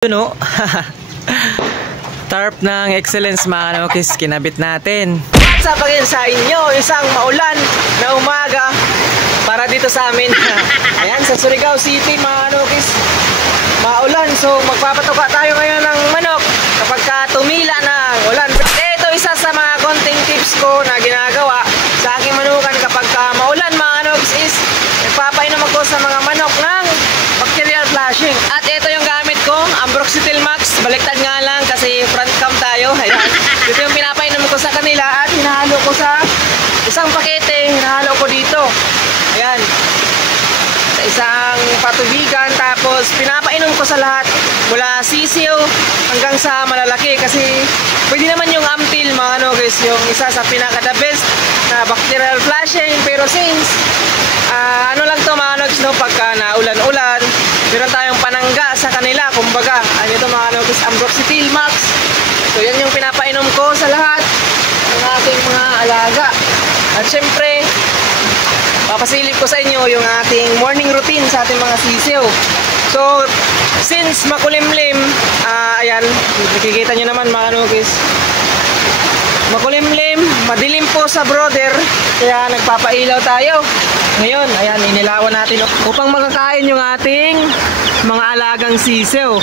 Yun o. Tarp ng excellence mga kanokis, kinabit natin. What's up again sa inyo? Isang maulan na umaga para dito sa amin. Ayan, sa Surigao City mga kanokis, maulan. So magpapatuka tayo ngayon ng manok kapag tumila ng ulan. Ito isa sa mga konting tips ko na ginagawa sa aking manukan kapag maulan mga kanokis is nagpapainom ako sa mga manok ng bacterial flushing. At ito yung gamit ko, Ambroxetil Max. Baliktad nga lang kasi front cam tayo. Ayan. Ito yung pinapainom ko sa kanila at hinahalo ko sa isang pakete. Hinahalo ko dito. Ayan. Sa isang patubigan. Tapos pinapainom ko sa lahat. Mula sisiyo hanggang sa malalaki. Kasi pwede naman yung Amtil mga kanokis. Yung isa sa pinaka-the best na bacterial flushing. Pero since ano lang to mga kanokis, no? Pagka naulan-ulan, meron tayong panangga sa kanila. Kumbaga, ano ito mga kanokis, Ambroxetil Max. So yan yung pinapainom ko sa lahat ng ating mga alaga. At syempre, papasilip ko sa inyo yung ating morning routine sa ating mga sisiyo. So, since makulimlim, ayan, nakikita nyo naman mga kanokis, makulimlim, madilim po sa brother, kaya nagpapailaw tayo. Ngayon, ayan, inilawan natin upang makakain yung ating mga alagang sisiyo.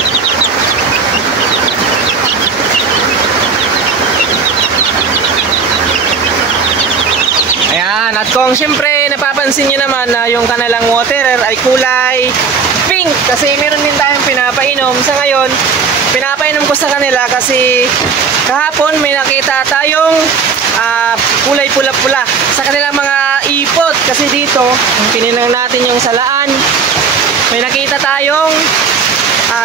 Ayan, at kung siyempre napapansin nyo naman na yung kanilang waterer ay kulay pink kasi meron din tayong pinapainom. Sa ngayon, pinapainom ko sa kanila kasi kahapon may nakita tayong kulay pula-pula sa kanilang mga ipot. Kasi dito, pininang natin yung salaan, may nakita tayong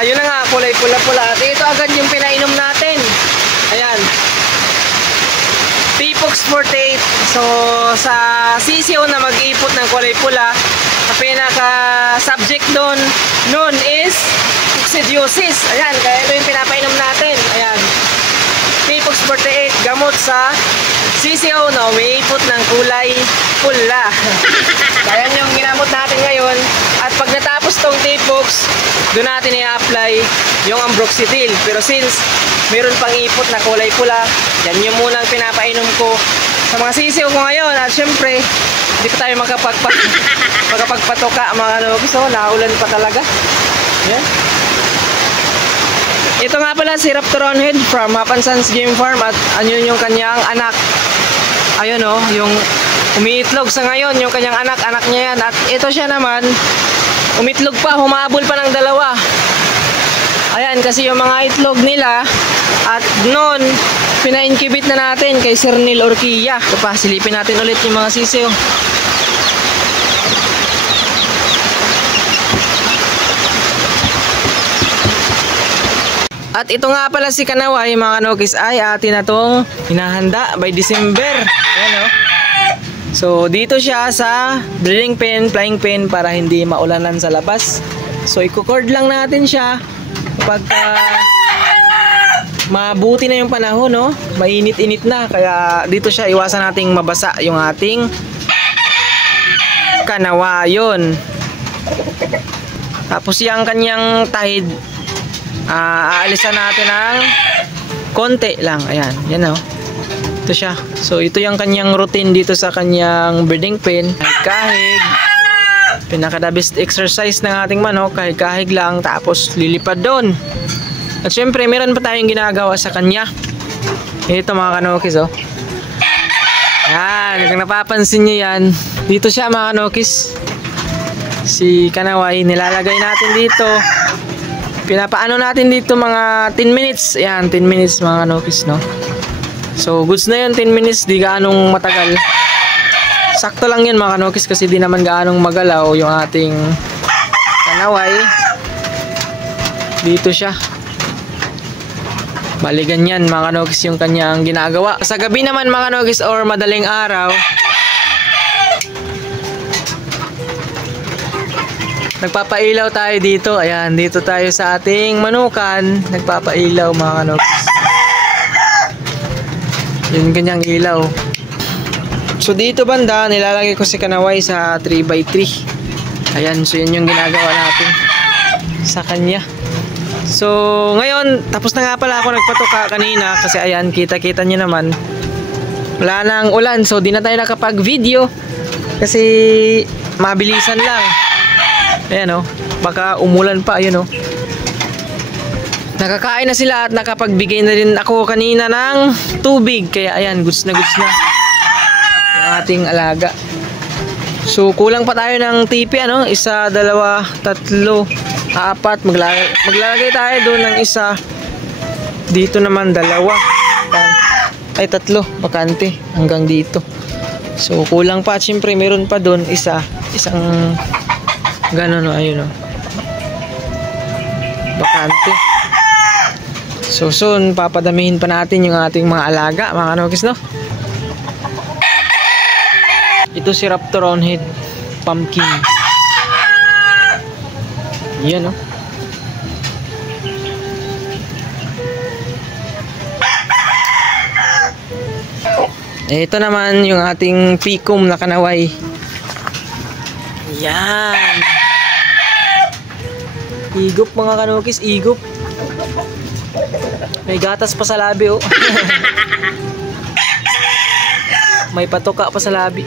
yun na nga, kulay pula-pula. At ito agad yung pinainom natin. Ayan, T-Fox 48. So sa sisiyo na mag-ipot ng kulay pula, ang pinaka-subject doon is coccidiosis. Ayan, kaya ito yung pinapainom natin. Ayan, T-Fox 48, gamot sa sisiyo na umiipot ng kulay pula. Kaya yung ginamot natin ngayon. At pag natapos tong T-Fox, doon natin i-apply yung Ambroxetil. Pero since mayroon pang ipot na kulay pula, yan yung munang pinapainom ko sa mga sisiyo ko ngayon. At syempre, hindi pa tayo makapagpatuka mga kanokis. So, naulan pa talaga. Yan. Ito nga pala si Raptoron Head from Hapan Sons Game Farm. At yun yung kanyang anak. Ayun o, yung umiitlog sa ngayon, yung kanyang anak niya yan. At ito siya naman, umitlog pa, humabol pa ng dalawa. Ayan, kasi yung mga itlog nila, at noon, pina-incubate na natin kay Sir Neil Orquilla. Ito pa, silipin natin ulit yung mga sisiyo. At ito nga pala si Kanaway mga kanokis ay atin na itong hinahanda by December. Ayan o. So dito siya sa breeding pen, flying pen para hindi maulanan sa labas. So i-cord lang natin siya kapag mabuti na yung panahon, no? Mainit-init na, kaya dito siya iwasan nating mabasa yung ating kanawayon. Tapos yung kanyang tahid, aalisan natin ng konti lang. Ayan, yan o. Ito siya. So ito yung kanyang routine dito sa kanyang breeding pen. Kahig, pinaka-the best exercise ng ating manok, kahig lang, tapos lilipad doon. At syempre meron pa tayong ginagawa sa kanya. Ito mga kanokis oh. Yan, kung napapansin nyo yan, dito siya mga kanokis, si Kanaway, nilalagay natin dito, pinapaano natin dito mga 10 minutes. Ayan, 10 minutes mga kanokis, no? So goods na yun, 10 minutes, di gaanong matagal. Sakto lang yun mga kanokis kasi di naman gaanong magalaw yung ating Kanaway. Dito siya, bali ganyan mga kanokis yung kanyang ginagawa. Sa gabi naman mga kanokis or madaling araw, nagpapailaw tayo dito. Ayan, dito tayo sa ating manukan, nagpapailaw mga kanokis. Yun kanyang ilaw. So dito banda, nilalagay ko si Kanaway sa 3x3. Ayan, so yun yung ginagawa natin sa kanya. So, ngayon, tapos na nga pala ako nagpatuka kanina kasi ayan, kita-kita nyo naman. Wala nang ulan, so di na tayo nakapag-video kasi mabilisan lang. Ayan o, baka umulan pa, ayun o. Nakakain na sila at nakapagbigay na rin ako kanina ng tubig. Kaya ayan, goods na goods na yung ating alaga. So, kulang pa tayo ng tipi, ano? Isa, dalawa, tatlo, apat. Maglalagay tayo doon ng isa. Dito naman, dalawa. Ay, tatlo. Bakante. Hanggang dito. So, kulang pa. Siyempre, meron pa doon isa. Isang gano'n, ayun, o. Bakante. So, soon, papadamihin pa natin yung ating mga alaga, mga kanokis, no? Ito si Raptoron Head Pumpkin. Yan, no? Ito naman yung ating Picum na kanaway. Yan. Igop, mga kanokis, igop. May gatas pa sa labi, oh. May patoka pa sa labi.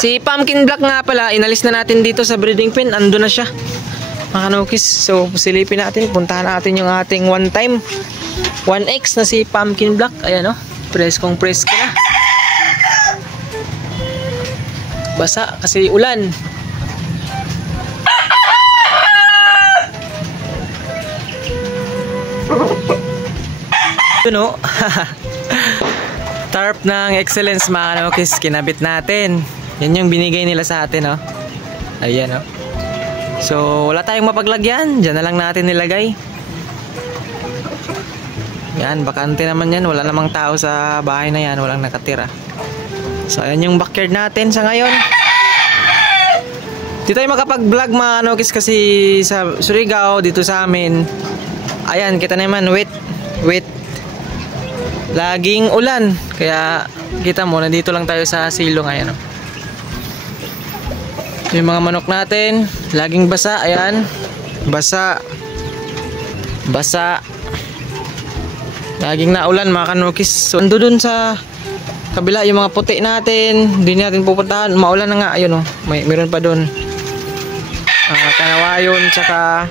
Si Pumpkin Black nga pala, inalis na natin dito sa breeding pen. Ando na siya, mga kanokis. So, silipin natin. Puntahan natin yung ating one time 1X na si Pumpkin Black. Ayan, oh. Preskong presko na. Basa kasi ulan. Ito, no? Tarp ng Excellence, mga kanokis. Kinabit natin. Yan yung binigay nila sa atin, no? Ayan, no? So, wala tayong mapaglagyan. Diyan na lang natin nilagay. Yan, bakante naman yan. Wala namang tao sa bahay na yan. Walang nakatira. So, ayan yung backyard natin sa ngayon. Di tayo makapag-vlog, mga kanokis, kasi sa Surigao, dito sa amin, ayan, kita naman, wet. Laging ulan. Kaya, kita mo, nandito lang tayo sa silong, ayan, no? Yung mga manok natin, laging basa, ayan. Basa. Laging naulan, mga kanokis. So, ando dun sa kabila, yung mga puti natin, hindi natin pupuntahan. Maulan na nga, ayun, oh. Meron pa dun. Kanawayon, tsaka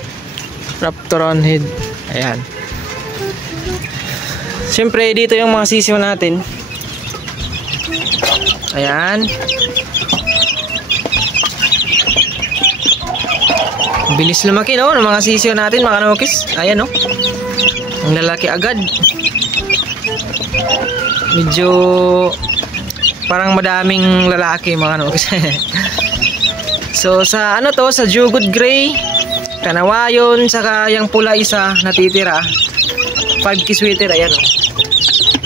Raptoron Head. Ayan. Siyempre, dito yung mga sisiw natin. Ayan. Bilis lumaki, no? Ng mga sisiw natin, mga kanokis. Ayan, no? Ang lalaki agad. Medyo parang madaming lalaki, mga kanokis. So, sa ano to? Sa Jugod Gray, Kanawayon, saka yung pula isa natitira. 5 kisweater, ayan, no?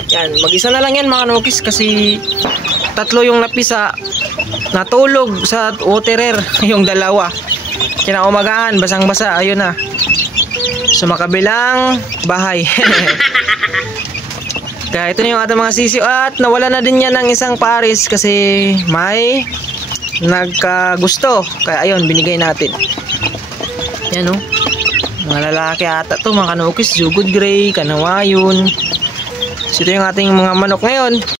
Yan, mag-isa na lang yan, mga kanokis, kasi tatlo yung napisa. Natulog sa waterer yung dalawa. Kinaumagahan, basang-basa, ayun na. So, makabilang bahay. Kaya ito na yung ating mga sisiw. At nawala na din yan ng isang pares kasi may nagkagusto. Kaya ayun, binigay natin. Yan, no? Mga lalaki ata to, mga kanokis. Jugod Gray, Kanawayon. So, ito yung ating mga manok ngayon.